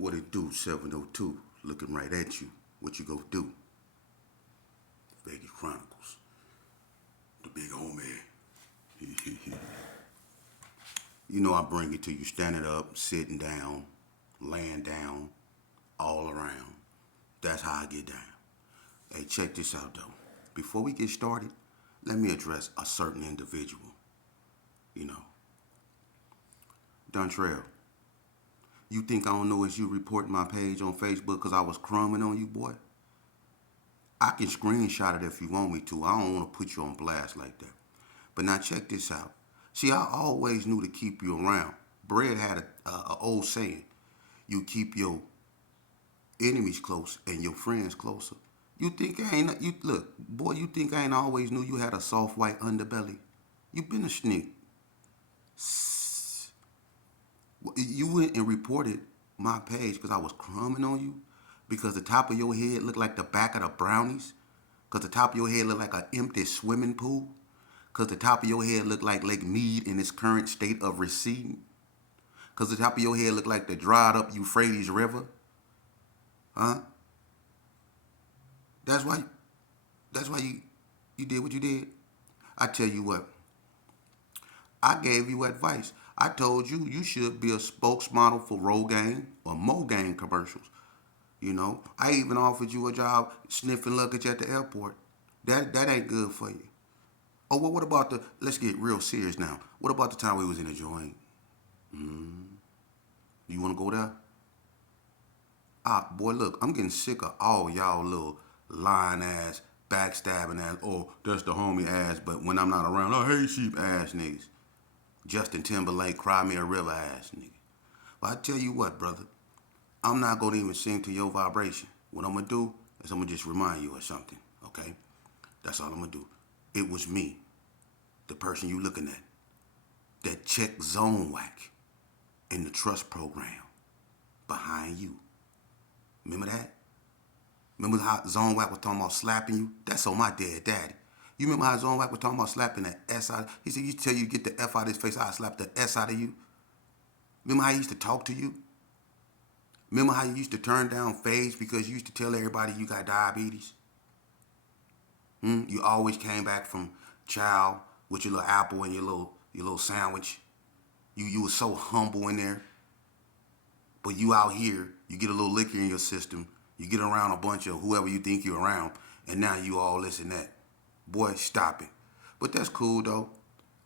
What it do, 702, looking right at you. What you gonna do? Vegas Chronicles, the big homie. You know I bring it to you standing up, sitting down, laying down, all around. That's how I get down. Hey, check this out though. Before we get started, let me address a certain individual. You know, Dontrell, you think I don't know as you reporting my page on Facebook because I was crumbing on you, boy? I can screenshot it if you want me to. I don't want to put you on blast like that. But now check this out. See, I always knew to keep you around. Bread had a old saying: you keep your enemies close and your friends closer. You think I ain't you look, boy? You think I ain't always knew you had a soft white underbelly? You been a sneak. You went and reported my page because I was crumbing on you, because the top of your head looked like the back of the brownies, because the top of your head looked like an empty swimming pool, because the top of your head looked like Lake Mead in its current state of receding, because the top of your head looked like the dried up Euphrates River. Huh? That's why. That's why you did what you did. I tell you what. I gave you advice. I told you you should be a spokesmodel for Rogaine or Mogaine commercials. You know, I even offered you a job sniffing luggage at the airport. That ain't good for you. Oh, well, what about the? Let's get real serious now. What about the time we was in a joint? You want to go there? Ah, boy, look, I'm getting sick of all y'all little lying ass, backstabbing ass, oh, that's the homie ass, but when I'm not around, I hate sheep ass niggas. Justin Timberlake, Cry Me a River ass nigga. But I tell you what, brother, I'm not gonna even sing to your vibration. What I'm gonna do is I'm gonna just remind you of something, okay? That's all I'm gonna do. It was me, the person you looking at, that checked zone whack in the trust program behind you. Remember that? Remember how Zone Whack was talking about slapping you? That's on my dead daddy. You remember how Zone Whack was talking about slapping the S out? He said, you tell you get the F out of his face, I'll slap the S out of you. Remember how he used to talk to you? Remember how you used to turn down fades because you used to tell everybody you got diabetes? You always came back from chow with your little apple and your little sandwich. You were so humble in there. But you out here, you get a little liquor in your system, you get around a bunch of whoever you think you're around, and now you all this and that. Boy, stop it. But that's cool though.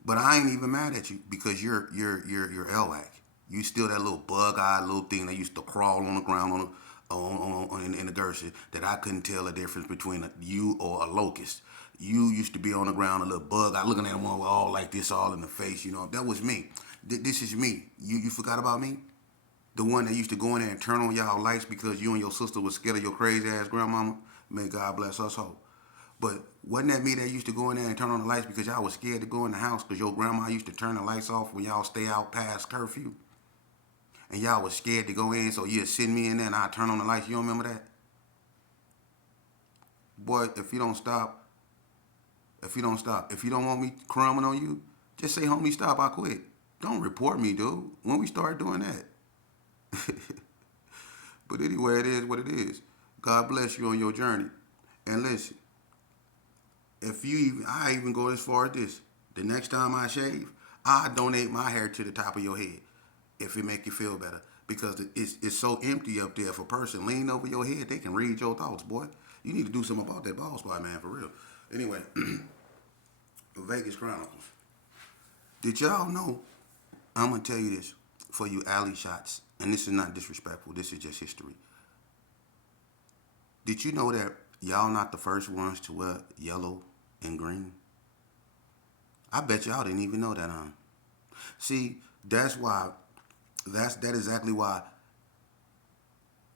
But I ain't even mad at you because you're LWAC. You still that little bug-eyed little thing that used to crawl on the ground in the Gershon that I couldn't tell the difference between you or a locust. You used to be on the ground a little bug-eyed, looking at one all like this, all in the face. You know, that was me. This is me. You forgot about me? The one that used to go in there and turn on y'all lights because you and your sister was scared of your crazy ass grandmama. May God bless us all. But wasn't that me that used to go in there and turn on the lights because y'all was scared to go in the house because your grandma used to turn the lights off when y'all stay out past curfew? And y'all was scared to go in, so you'd send me in there and I'd turn on the lights. You don't remember that? Boy, if you don't stop, if you don't want me crumbing on you, just say, homie, stop, I quit. Don't report me, dude, when we start doing that. But anyway, it is what it is. God bless you on your journey. And listen, I even go as far as this. The next time I shave, I donate my hair to the top of your head, if it make you feel better, because it's so empty up there. If a person lean over your head, they can read your thoughts, boy. You need to do something about that bald spot, man, for real. Anyway, Vegas Chronicles. Did y'all know? I'm gonna tell you this for you alley shots, and this is not disrespectful. This is just history. Did you know that y'all not the first ones to wear yellow and green? I bet y'all didn't even know that. See, that's why. That exactly why.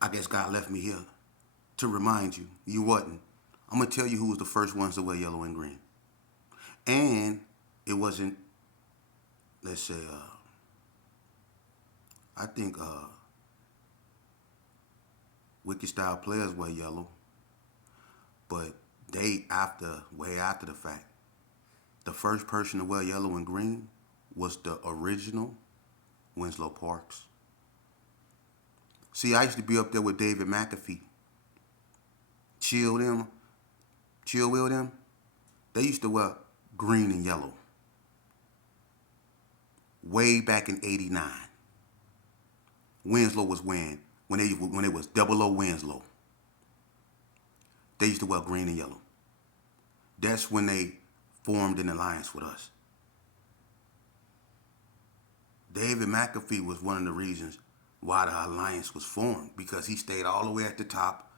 I guess God left me here to remind you. You wasn't. I'm gonna tell you who was the first ones to wear yellow and green, and it wasn't. Let's say. I think Wicked Style Players wear yellow, but way after the fact. The first person to wear yellow and green was the original Winslow Parks. See, I used to be up there with David McAfee. Chill them, Chill Will them. They used to wear green and yellow. Way back in '89. Winslow was wearing, when it was double O Winslow, they used to wear green and yellow. That's when they formed an alliance with us. David McAfee was one of the reasons why the alliance was formed, because he stayed all the way at the top,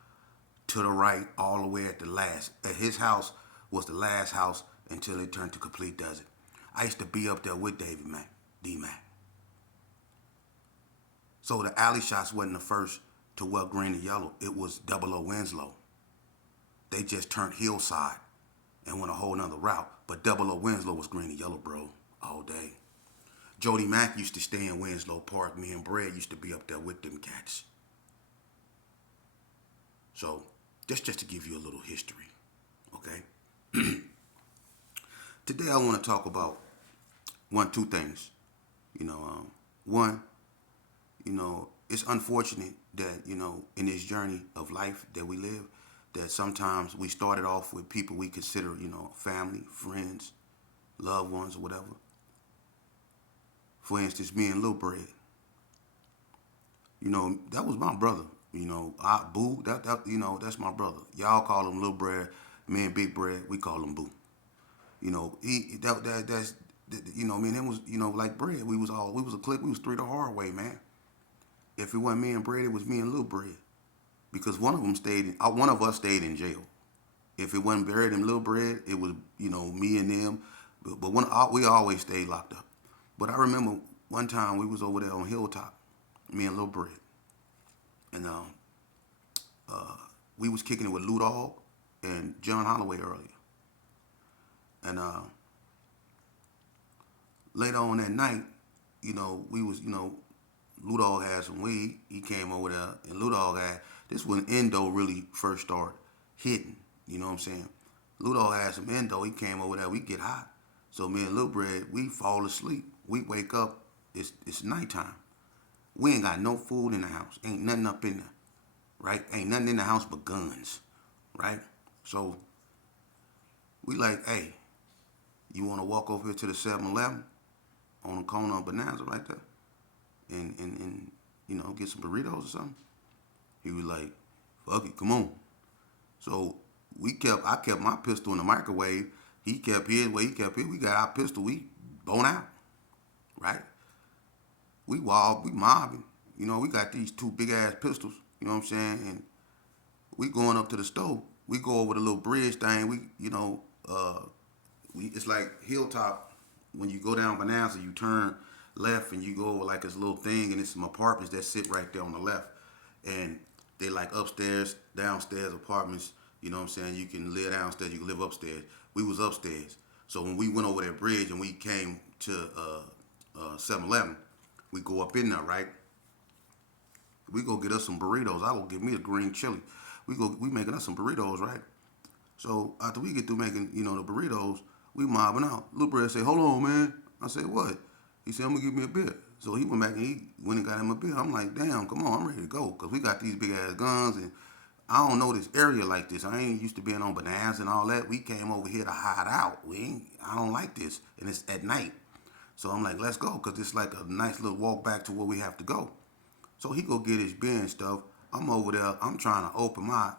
to the right, all the way at the last. At his house was the last house until it turned to complete desert. I used to be up there with David D-Mac. So the alley shots wasn't the first to wear green and yellow. It was double O Winslow. They just turned hillside and went a whole nother route. But double O Winslow was green and yellow, bro, all day. Jody Mack used to stay in Winslow Park. Me and Brad used to be up there with them cats. So just to give you a little history, okay? Today I want to talk about two things. One, it's unfortunate that, in this journey of life that we live, that sometimes we started off with people we consider, family, friends, loved ones, or whatever. For instance, me and Lil Bread. That was my brother. Boo, that's my brother. Y'all call him Lil Bread. Me and Big Bread, we call him Boo. That's me and him was, like Bread. We was a clique. We was three the hard way, man. If it wasn't me and Bread, it was me and Lil Bread. Because one of us stayed in jail. If it wasn't Bread and Lil Bread, it was, me and them. But we always stayed locked up. But I remember one time we was over there on Hilltop, me and Lil Bread. And we was kicking it with Lou Dog and John Holloway earlier. And later on that night, we was, Lou Dog had some weed. He came over there, and Lou Dog had, this when Endo really first started hitting, you know what I'm saying? Lou Dog had some Endo. He came over there. We get hot. So me and Lil Bread, we fall asleep. We wake up. It's nighttime. We ain't got no food in the house. Ain't nothing up in there, right? Ain't nothing in the house but guns, right? So we like, hey, you want to walk over here to the 7-Eleven on the corner of Bonanza right there and get some burritos or something? He was like, fuck it, come on. So I kept my pistol in the microwave. He kept his where he kept it. We got our pistol. We blown out, right? We mobbing. We got these two big ass pistols. You know what I'm saying? And we going up to the stove. We go over the little bridge thing. It's like Hilltop. When you go down Bonanza, you turn left and you go over like this little thing, and it's some apartments that sit right there on the left. And they like upstairs, downstairs apartments. You know what I'm saying? You can live downstairs, you can live upstairs. We was upstairs. So when we went over that bridge and we came to 7-Eleven, we go up in there, right? We go get us some burritos. I go get me a green chili. We making us some burritos, right? So after we get through making, the burritos, we mobbing out. Lil Bread say, hold on, man. I said, what? He said, I'm gonna give me a beer. So he went back and he went and got him a beer. I'm like, damn, come on, I'm ready to go. Because we got these big ass guns and I don't know this area like this. I ain't used to being on Bonanza and all that. We came over here to hide out. I don't like this. And it's at night. So I'm like, let's go, because it's like a nice little walk back to where we have to go. So he go get his beer and stuff. I'm over there. I'm trying to open my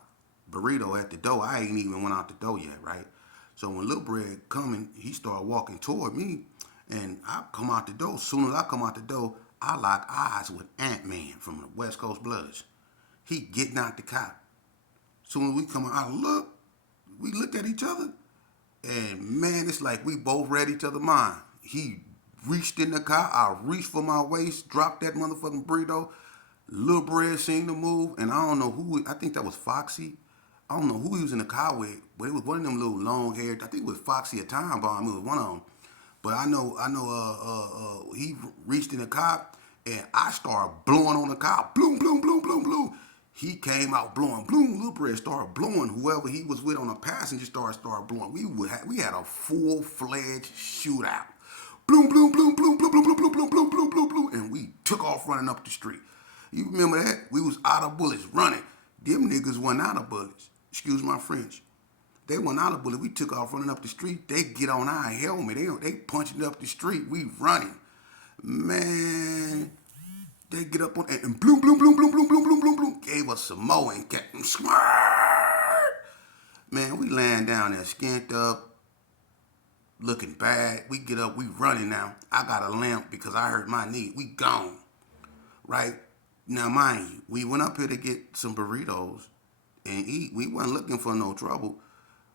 burrito at the door. I ain't even went out the door yet, right? So when Lil Bread coming, he started walking toward me, and I come out the door. As soon as I come out the door, I lock eyes with Ant-Man from the West Coast Bloods. He getting out the car. Soon as we come out, we look at each other, and man, it's like we both read each other's mind. He reached in the car, I reached for my waist, dropped that motherfucking burrito. Lil Bread seen the move, and I don't know who, I think that was Foxy. I don't know who he was in the car with, but it was one of them little long haired, I think it was Foxy or Time Bomb, it was one of them. But I know, he reached in the car, and I started blowing on the car, bloom, bloom, bloom, bloom, bloom. He came out blowing, bloom, Lil Bread started blowing. Whoever he was with on the passenger started blowing. We had a full-fledged shootout. Bloom, bloom, bloom, bloom, bloom, bloom, bloom, bloom, bloom, bloom, bloom, bloom, bloom, and we took off running up the street. You remember that? We was out of bullets running. Them niggas went out of bullets. Excuse my French. They went out of bullets. We took off running up the street. They get on our helmet. They punching up the street. We running. Man, they get up on and bloom, bloom, bloom, bloom, bloom, bloom, bloom, bloom, bloom. Gave us some more and kept them smart. Man, we laying down there skint up, looking bad. We get up, we running now. I got a limp because I hurt my knee. We gone. Right? Now, mind you, we went up here to get some burritos and eat. We wasn't looking for no trouble.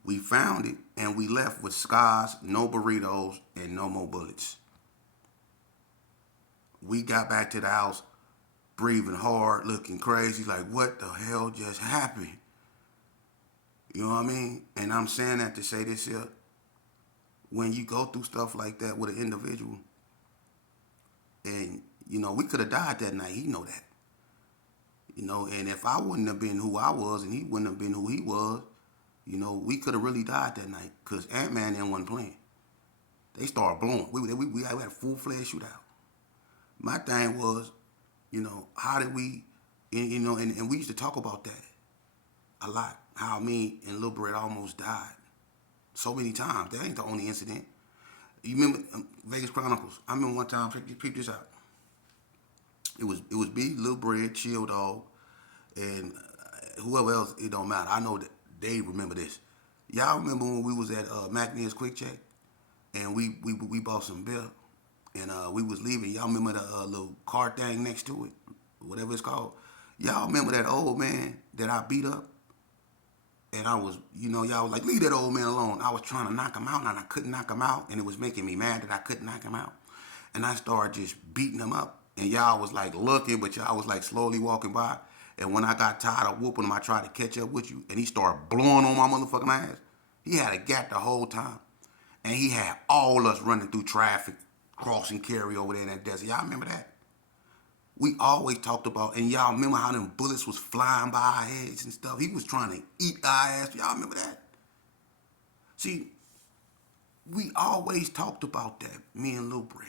We found it and we left with scars, no burritos, and no more bullets. We got back to the house breathing hard, looking crazy, like what the hell just happened? You know what I mean? And I'm saying that to say this here. When you go through stuff like that with an individual, and we could have died that night. He know that. And if I wouldn't have been who I was and he wouldn't have been who he was, we could have really died that night because Ant-Man then wasn't playing. They started blowing. We had a full-fledged shootout. My thing was, how did we, and we used to talk about that a lot. How me and Lil Brett almost died so many times. That ain't the only incident. You remember Vegas Chronicles? I remember one time, check this out. It was me, Lil Brett, Chill Dog, and whoever else, it don't matter. I know that they remember this. Y'all remember when we was at McNeil's Quick Check and we bought some beer and we was leaving. Y'all remember the little car thing next to it, whatever it's called? Y'all remember that old man that I beat up? And I was, y'all was like, leave that old man alone. I was trying to knock him out and I couldn't knock him out and it was making me mad that I couldn't knock him out. And I started just beating him up. And y'all was like looking, but y'all was like slowly walking by. And when I got tired of whooping him, I tried to catch up with you. And he started blowing on my motherfucking ass. He had a gap the whole time. And he had all us running through traffic, crossing Cary over there in that desert. Y'all remember that? We always talked about, and y'all remember how them bullets was flying by our heads and stuff. He was trying to eat our ass. Y'all remember that? See, we always talked about that, me and Lil Brett,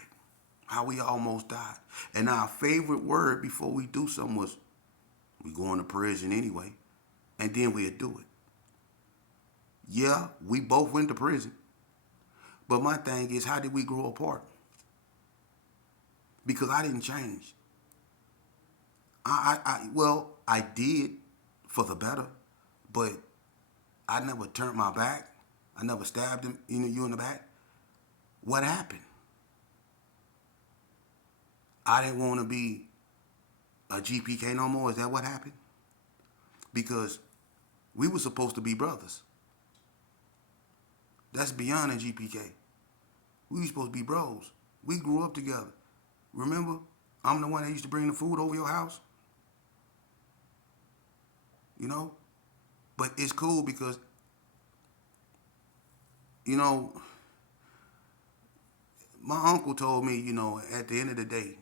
how we almost died. And our favorite word before we do something was, we going to prison anyway, and then we'd do it. Yeah, we both went to prison. But my thing is, how did we grow apart? Because I didn't change. I did for the better, but I never turned my back. I never stabbed him, you in the back. What happened? I didn't want to be a GPK no more. Is that what happened? Because we were supposed to be brothers. That's beyond a GPK. We were supposed to be bros. We grew up together. Remember, I'm the one that used to bring the food over your house. But it's cool because, my uncle told me, at the end of the day,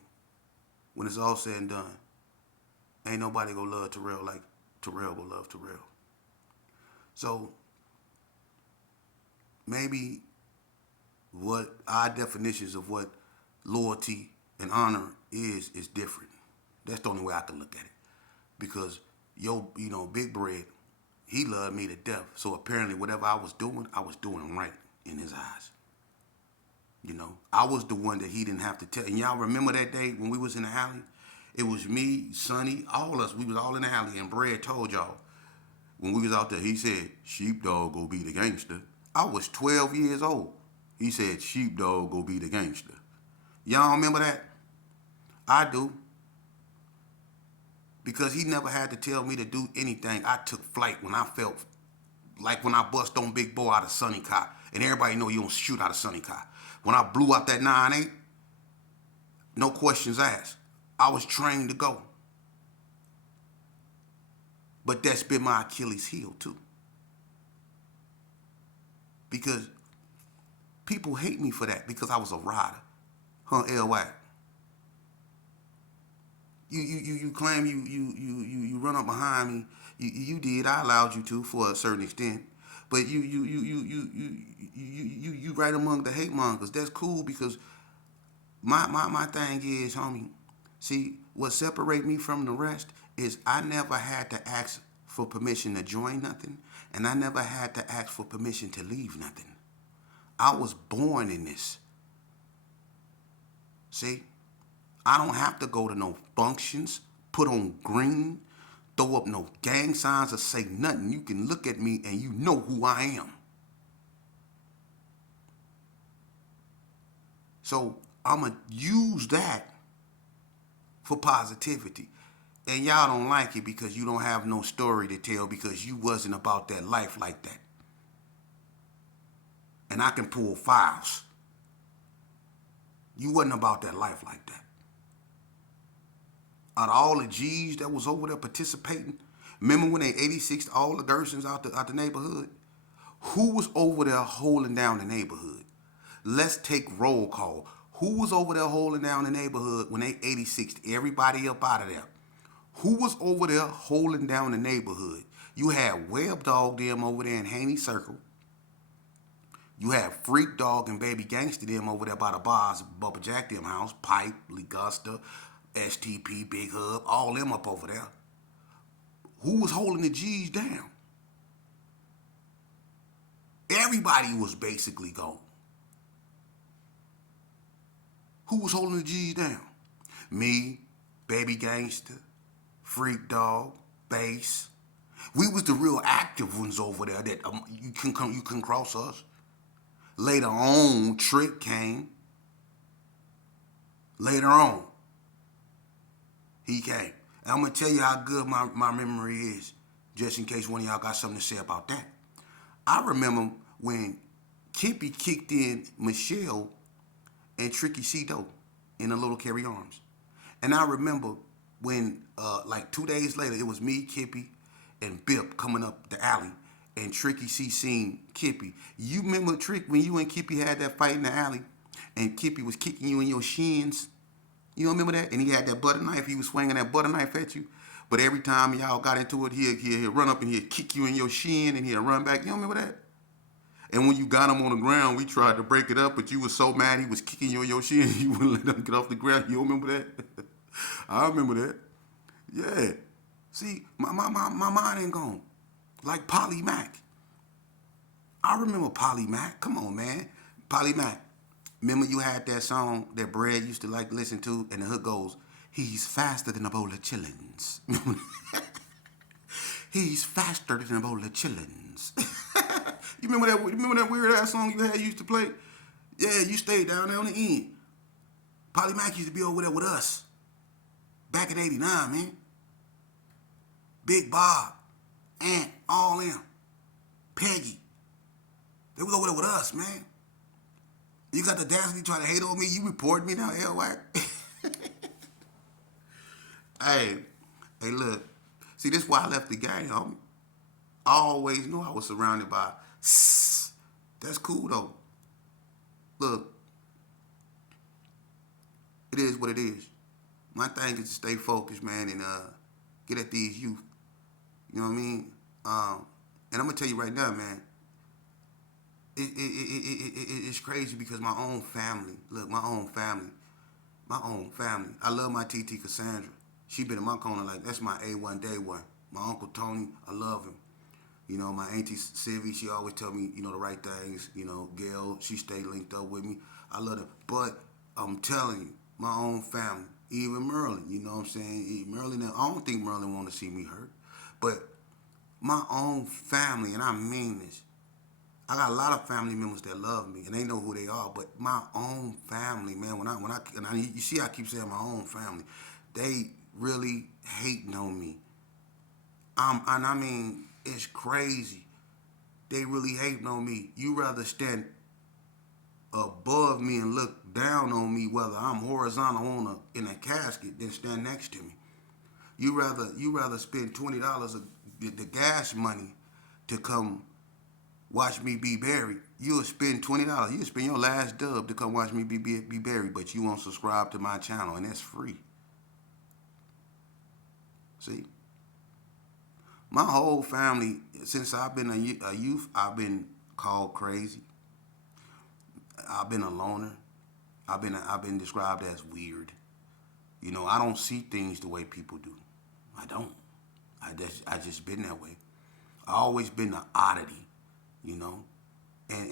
when it's all said and done, ain't nobody gonna love Terrell like Terrell will love Terrell. So maybe what our definitions of what loyalty and honor is different. That's the only way I can look at it. Because Big Bread, he loved me to death. So apparently whatever I was doing right in his eyes. I was the one that he didn't have to tell. And y'all remember that day when we was in the alley? It was me, Sonny, all us. We was all in the alley. And Bread told y'all, when we was out there, he said, Sheepdog go be the gangster. I was 12 years old. He said, Sheepdog go be the gangster. Y'all remember that? I do. Because he never had to tell me to do anything. I took flight when I felt like when I bust on Big Boy out of Sonny car. And everybody know you don't shoot out of Sonny car. When I blew out that 9.8, no questions asked. I was trained to go. But that's been my Achilles heel too. Because people hate me for that because I was a rider. Huh, L.Y. You claim you run up behind me. You did. I allowed you to for a certain extent. But you right among the hate mongers. That's cool because my thing is, homie, see, what separate me from the rest is I never had to ask for permission to join nothing, and I never had to ask for permission to leave nothing. I was born in this. See? I don't have to go to no functions, put on green, throw up no gang signs or say nothing. You can look at me and you know who I am. So I'm going to use that for positivity. And y'all don't like it because you don't have no story to tell because you wasn't about that life like that. And I can pull files. You wasn't about that life like that. Out of all the G's that was over there participating, remember when they 86'd all the Gersons out the neighborhood? Who was over there holding down the neighborhood? Let's take roll call. Who was over there holding down the neighborhood when they 86'd everybody up out of there? Who was over there holding down the neighborhood? You had Web Dog them over there in Haney Circle. You had Freak Dog and Baby Gangster them over there by the bars, Bubba Jack them house, Pipe, Legusta, STP, Big Hub, all them up over there. Who was holding the G's down? Everybody was basically gone. Who was holding the G's down? Me, Baby Gangster, Freak Dog, Bass. We was the real active ones over there that you can cross us. Later on, Trick came. Later on, he came. And I'm going to tell you how good my memory is, just in case one of y'all got something to say about that. I remember when Kippy kicked in Michelle and Tricky C-Do in the Little Carry Arms. And I remember when, like 2 days later, it was me, Kippy, and Bip coming up the alley, and Tricky C seen Kippy. You remember, Trick, when you and Kippy had that fight in the alley, and Kippy was kicking you in your shins? You don't remember that? And he had that butter knife. He was swinging that butter knife at you. But every time y'all got into it, he'd run up and he'd kick you in your shin, and he'd run back. You don't remember that? And when you got him on the ground, we tried to break it up, but you was so mad he was kicking you in your shin, you wouldn't let him get off the ground. You don't remember that? I remember that. Yeah. See, my mind ain't gone. Like Polly Mac. I remember Polly Mac. Come on, man. Polly Mac. Remember you had that song that Brad used to like to listen to, and the hook goes, "He's faster than a bowl of chillins." He's faster than a bowl of chillins. You remember that? Remember that weird ass song you used to play? Yeah, you stayed down there on the end. Polly Mac used to be over there with us. Back in '89, man. Big Bob, Aunt, all them. Peggy. They was over there with us, man. You got the audacity trying to hate on me? You report me now, L-Wack? Hey, look. See, this is why I left the game, homie. I always knew I was surrounded by that's cool, though. Look, it is what it is. My thing is to stay focused, man, and get at these youth. You know what I mean? And I'm going to tell you right now, man, it's crazy because my own family, my own family. I love my TT Cassandra. She been in my corner like, that's my A1 day one. My Uncle Tony, I love him. You know, my Auntie Sylvie, she always tell me, you know, the right things. You know, Gail, she stay linked up with me. I love them. But I'm telling you, my own family, even Merlin, you know what I'm saying? Merlin, I don't think Merlin want to see me hurt. But my own family, and I mean this, I got a lot of family members that love me, and they know who they are. But my own family, man, you see, I keep saying my own family, they really hating on me. And I mean, it's crazy. They really hating on me. You rather stand above me and look down on me, whether I'm horizontal in a casket, than stand next to me. You rather spend $20 of the gas money to come watch me be buried. You'll spend $20. You'll spend your last dub to come watch me be buried, but you won't subscribe to my channel, and that's free. See? My whole family, since I've been a youth, I've been called crazy. I've been a loner. I've been described as weird. I don't see things the way people do. I don't. I just been that way. I always been the oddity, you know. And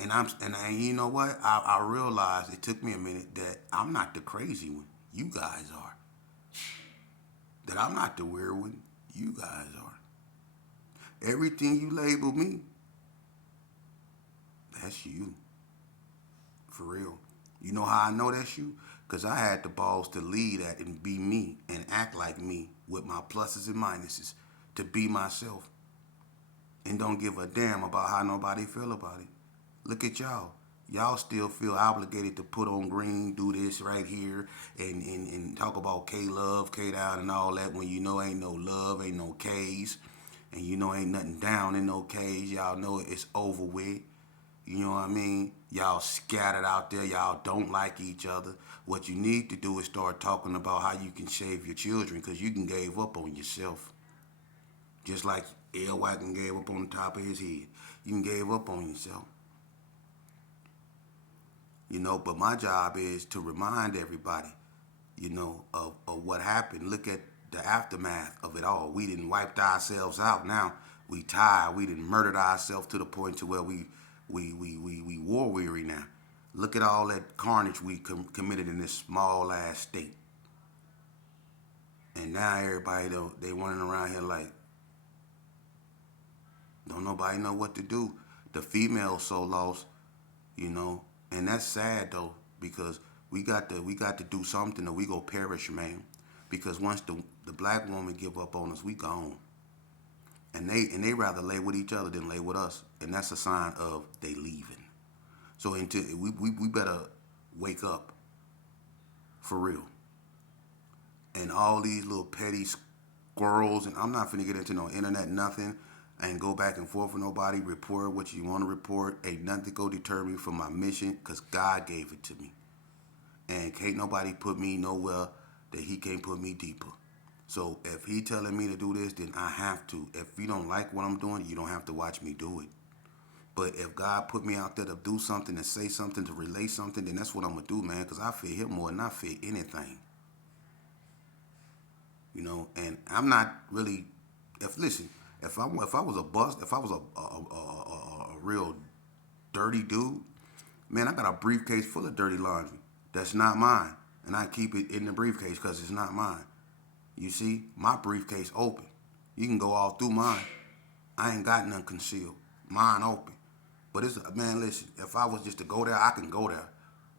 you know what? I realized it took me a minute that I'm not the crazy one. You guys are. That I'm not the weird one. You guys are. Everything you label me, that's you. For real. You know how I know that's you? Because I had the balls to lead at and be me and act like me with my pluses and minuses. To be myself. And don't give a damn about how nobody feel about it. Look at y'all. Y'all still feel obligated to put on green, do this right here, and talk about K-Love, K-Down, and all that when you know ain't no love, ain't no K's, and you know ain't nothing down in no K's. Y'all know it's over with. You know what I mean? Y'all scattered out there. Y'all don't like each other. What you need to do is start talking about how you can save your children because you can gave up on yourself. Just like L. Wagon gave up on the top of his head. You can gave up on yourself. But my job is to remind everybody, of what happened. Look at the aftermath of it all. We didn't wipe ourselves out. Now we tired. We didn't murdered ourselves to the point to where we war weary now. Look at all that carnage we committed in this small ass state. And now everybody they running around here like don't nobody know what to do. The females so lost, and that's sad though because we got to do something or we go perish, man. Because once the black woman give up on us, we gone. And they rather lay with each other than lay with us, and that's a sign of they leaving. So until we better wake up for real. And all these little petty squirrels, and I'm not finna get into no internet nothing. I ain't go back and forth with nobody. Report what you want to report. Ain't nothing to go deter me from my mission because God gave it to me. And can't nobody put me nowhere that he can't put me deeper. So if he telling me to do this, then I have to. If you don't like what I'm doing, you don't have to watch me do it. But if God put me out there to do something, to say something, to relay something, then that's what I'm going to do, man, because I fear him more than I fear anything. And I'm not really, if I was a bust, if I was a real dirty dude, man, I got a briefcase full of dirty laundry. That's not mine. And I keep it in the briefcase because it's not mine. You see, my briefcase open. You can go all through mine. I ain't got none concealed. Mine open. But man, listen, if I was just to go there, I can go there.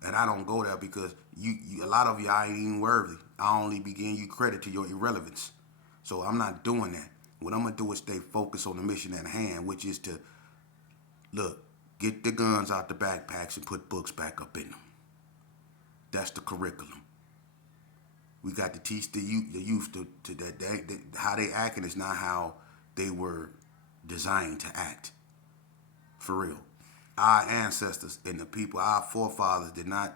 And I don't go there because a lot of y'all ain't even worthy. I only begin you credit to your irrelevance. So I'm not doing that. What I'm going to do is stay focused on the mission at hand, which is to, look, get the guns out the backpacks and put books back up in them. That's the curriculum. We got to teach the youth to that how they acting is not how they were designed to act. For real. Our ancestors and the people, our forefathers did not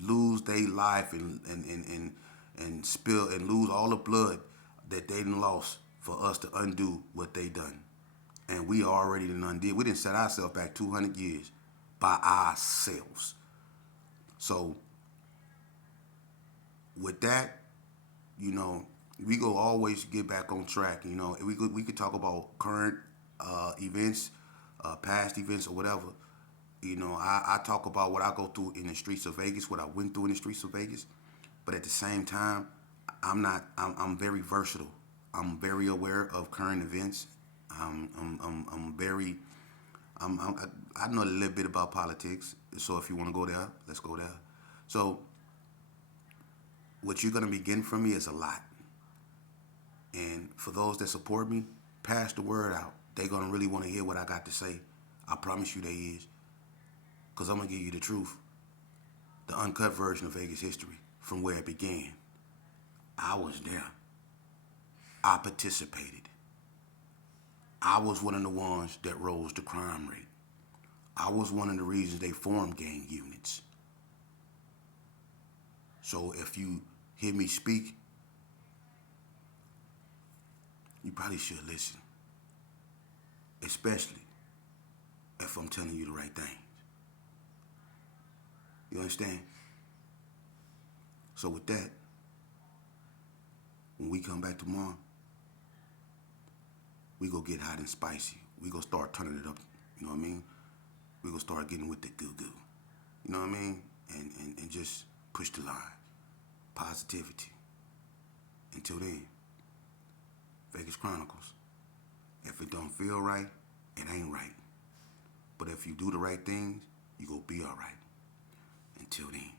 lose their life and spill and lose all the blood that they done lost for us to undo what they done. And we already done undid. We didn't set ourselves back 200 years by ourselves. So with that, we go always get back on track. We could talk about current events, past events, or whatever. I talk about what I go through in the streets of Vegas, what I went through in the streets of Vegas. But at the same time, I'm very versatile. I'm very aware of current events. I'm very, I know a little bit about politics. So if you want to go there, let's go there. So what you're going to be getting from me is a lot. And for those that support me, pass the word out. They're going to really want to hear what I got to say. I promise you they is. Because I'm going to give you the truth. The uncut version of Vegas history from where it began. I was there. I participated. I was one of the ones that rose the crime rate. I was one of the reasons they formed gang units. So if you hear me speak, you probably should listen. Especially if I'm telling you the right things. You understand? So with that, When we come back tomorrow, we go get hot and spicy. We go start turning it up. You know what I mean? We go start getting with the goo-goo. You know what I mean? And just push the line. Positivity. Until then, Vegas Chronicles. If it don't feel right, it ain't right. But if you do the right things, you go be all right. Until then.